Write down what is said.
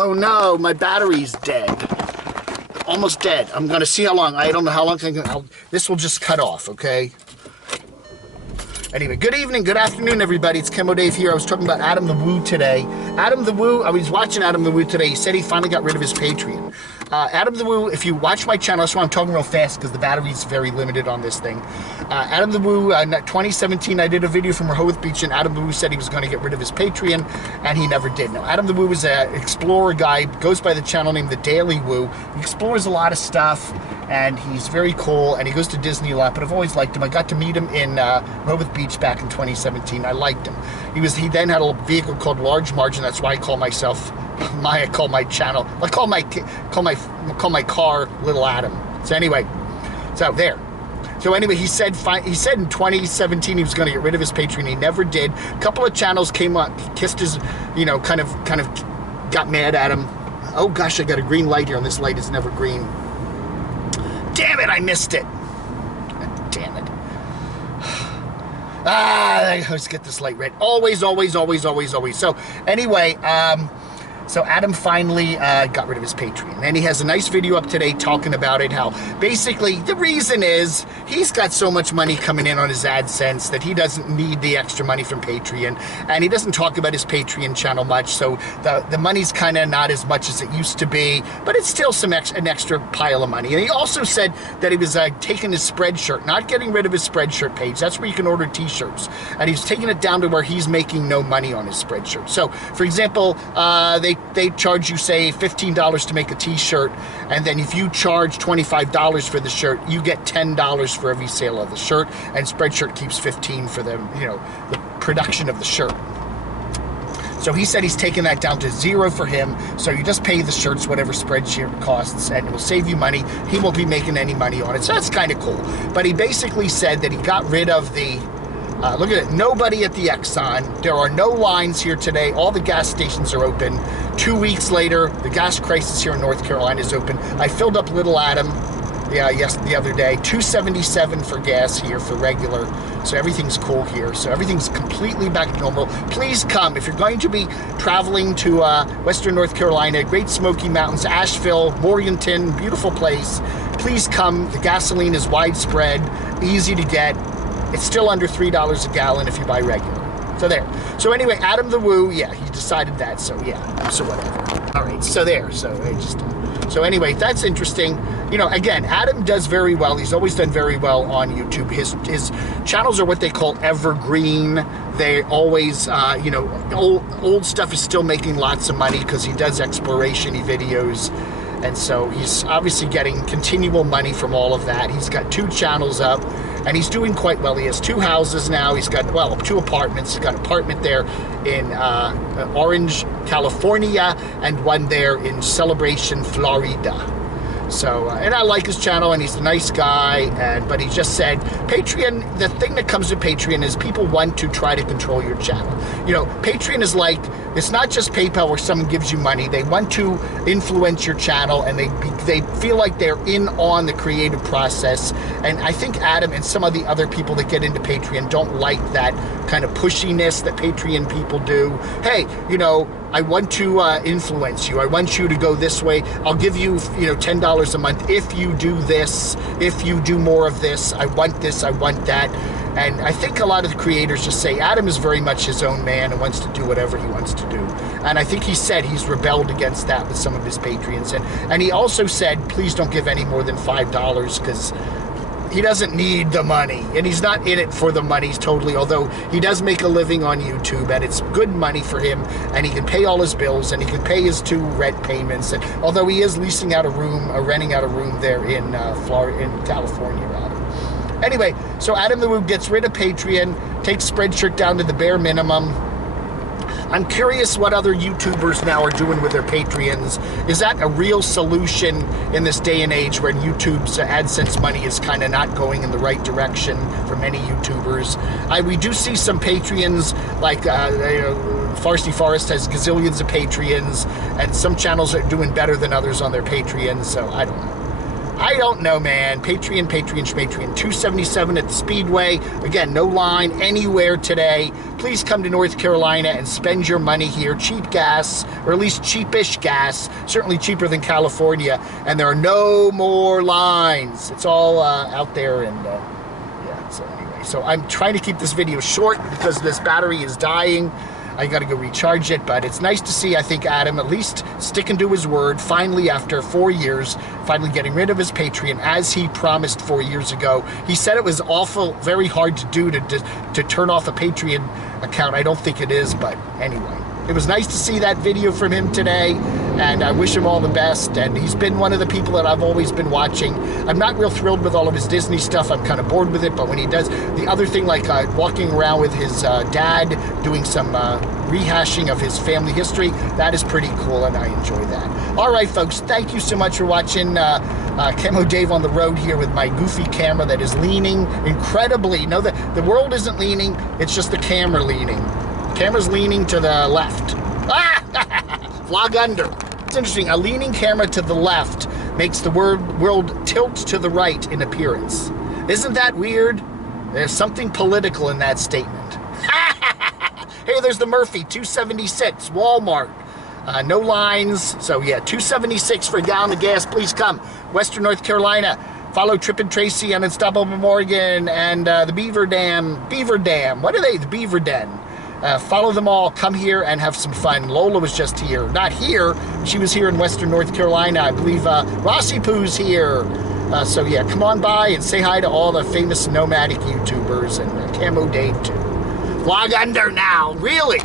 Oh no, my battery's dead. Almost dead. I'm gonna see how long. I don't know how long this will just cut off, okay? Anyway, good evening, good afternoon, everybody. It's Camo Dave here. I was talking about Adam the Woo today. Adam the Woo, I was watching Adam the Woo today. He said he finally got rid of his Patreon. Adam the Woo, if you watch my channel, that's why I'm talking real fast because the battery's very limited on this thing. Adam the Woo, 2017, I did a video from Rehoboth Beach, and Adam the Woo said he was going to get rid of his Patreon, and he never did. Now, Adam the Woo is an explorer guy, goes by the channel name The Daily Woo. He explores a lot of stuff, and he's very cool, and he goes to Disney a lot, but I've always liked him. I got to meet him in Rehoboth Beach back in 2017. I liked him. He then had a vehicle called Large Margin. That's why I call myself, I call my channel, I call my car Little Adam. So anyway, so there. So anyway, he said in 2017 he was going to get rid of his Patreon. He never did. A couple of channels came up, kissed his, kind of got mad at him. Oh gosh, I got a green light here, and this light is never green. Damn it, I missed it. Damn it. Let's get this light red. Always, always, always, always, always. So anyway, so Adam finally got rid of his Patreon. And he has a nice video up today talking about it, how basically the reason is he's got so much money coming in on his AdSense that he doesn't need the extra money from Patreon. And he doesn't talk about his Patreon channel much, so the money's kind of not as much as it used to be, but it's still an extra pile of money. And he also said that he was taking his Spreadshirt, not getting rid of his Spreadshirt page. That's where you can order t-shirts. And he's taking it down to where he's making no money on his Spreadshirt. So, for example, they charge you, say, $15 to make a t-shirt, and then if you charge $25 for the shirt, you get $10 for every sale of the shirt, and Spreadshirt keeps $15 for the production of the shirt. So he said he's taking that down to $0 for him, so you just pay the shirts whatever Spreadshirt costs, and it will save you money. He won't be making any money on it, so that's kind of cool. But he basically said that he got rid of the look at it, nobody at the Exxon. There are no lines here today. All the gas stations are open. 2 weeks later, the gas crisis here in North Carolina is open. I filled up Little Adam, the other day, $2.77 for gas here for regular. So everything's cool here. So everything's completely back to normal. Please come. If you're going to be traveling to Western North Carolina, Great Smoky Mountains, Asheville, Morganton, beautiful place, please come. The gasoline is widespread, easy to get. It's still under $3 a gallon if you buy regular. So there. So anyway, Adam the Woo, yeah, he decided that, so yeah, so whatever. All right, so there. So anyway, that's interesting. Again, Adam does very well. He's always done very well on YouTube. His channels are what they call evergreen. They always, old stuff is still making lots of money because he does exploration videos. And so he's obviously getting continual money from all of that. He's got 2 channels up, and he's doing quite well. He has 2 houses now. He's got, 2 apartments. He's got an apartment there in Orange, California, and one there in Celebration, Florida. So, and I like his channel, and he's a nice guy, but he just said, Patreon, the thing that comes with Patreon is people want to try to control your channel. Patreon is like, it's not just PayPal where someone gives you money. They want to influence your channel, and they feel like they're in on the creative process. And I think Adam and some of the other people that get into Patreon don't like that kind of pushiness that Patreon people do. Hey, I want to influence you. I want you to go this way. I'll give you, $10 a month if you do this, if you do more of this. I want this, I want that. And I think a lot of the creators just say Adam is very much his own man and wants to do whatever he wants to do. And I think he said he's rebelled against that with some of his Patreons. And he also said, please don't give any more than $5 because he doesn't need the money, and he's not in it for the money totally, although he does make a living on YouTube, and it's good money for him, and he can pay all his bills, and he can pay his 2 rent payments, and although he is leasing out a room, renting out a room there in California, rather. Anyway, so Adam the Woo gets rid of Patreon, takes Spreadshirt down to the bare minimum. I'm curious what other YouTubers now are doing with their Patreons. Is that a real solution in this day and age when YouTube's AdSense money is kind of not going in the right direction for many YouTubers? We do see some Patreons, like Farsty Forest has gazillions of Patreons, and some channels are doing better than others on their Patreons, so I don't know. I don't know, man. Patreon, Schmatreon. 277 at the Speedway. Again, no line anywhere today. Please come to North Carolina and spend your money here. Cheap gas, or at least cheapish gas. Certainly cheaper than California. And there are no more lines. It's all out there. And yeah, so anyway. So I'm trying to keep this video short because this battery is dying. I got to go recharge it, but it's nice to see, I think, Adam at least sticking to his word, finally, after 4 years, finally getting rid of his Patreon, as he promised 4 years ago. He said it was awful, very hard to do to turn off a Patreon account. I don't think it is, but anyway. It was nice to see that video from him today, and I wish him all the best, and he's been one of the people that I've always been watching. I'm not real thrilled with all of his Disney stuff. I'm kind of bored with it, but when he does the other thing, like walking around with his dad, doing some rehashing of his family history, that is pretty cool, and I enjoy that. All right, folks, thank you so much for watching Camo Dave on the road here with my goofy camera that is leaning incredibly. No, the world isn't leaning, it's just the camera leaning. Camera's leaning to the left. Ah! Vlog under. It's interesting. A leaning camera to the left makes the world tilt to the right in appearance. Isn't that weird? There's something political in that statement. Hey, there's the Murphy, 276, Walmart. No lines. So yeah, 276 for a gallon of gas. Please come. Western North Carolina. Follow Trip and Tracy on Unstoppable Morgan and the Beaver Dam. What are they? The Beaver Den. Follow them all. Come here and have some fun. Lola was just here. Not here. She was here in Western North Carolina. I believe Rossi Poo's here. So yeah, come on by and say hi to all the famous nomadic YouTubers and Camo Dave too. Vlog under now. Really?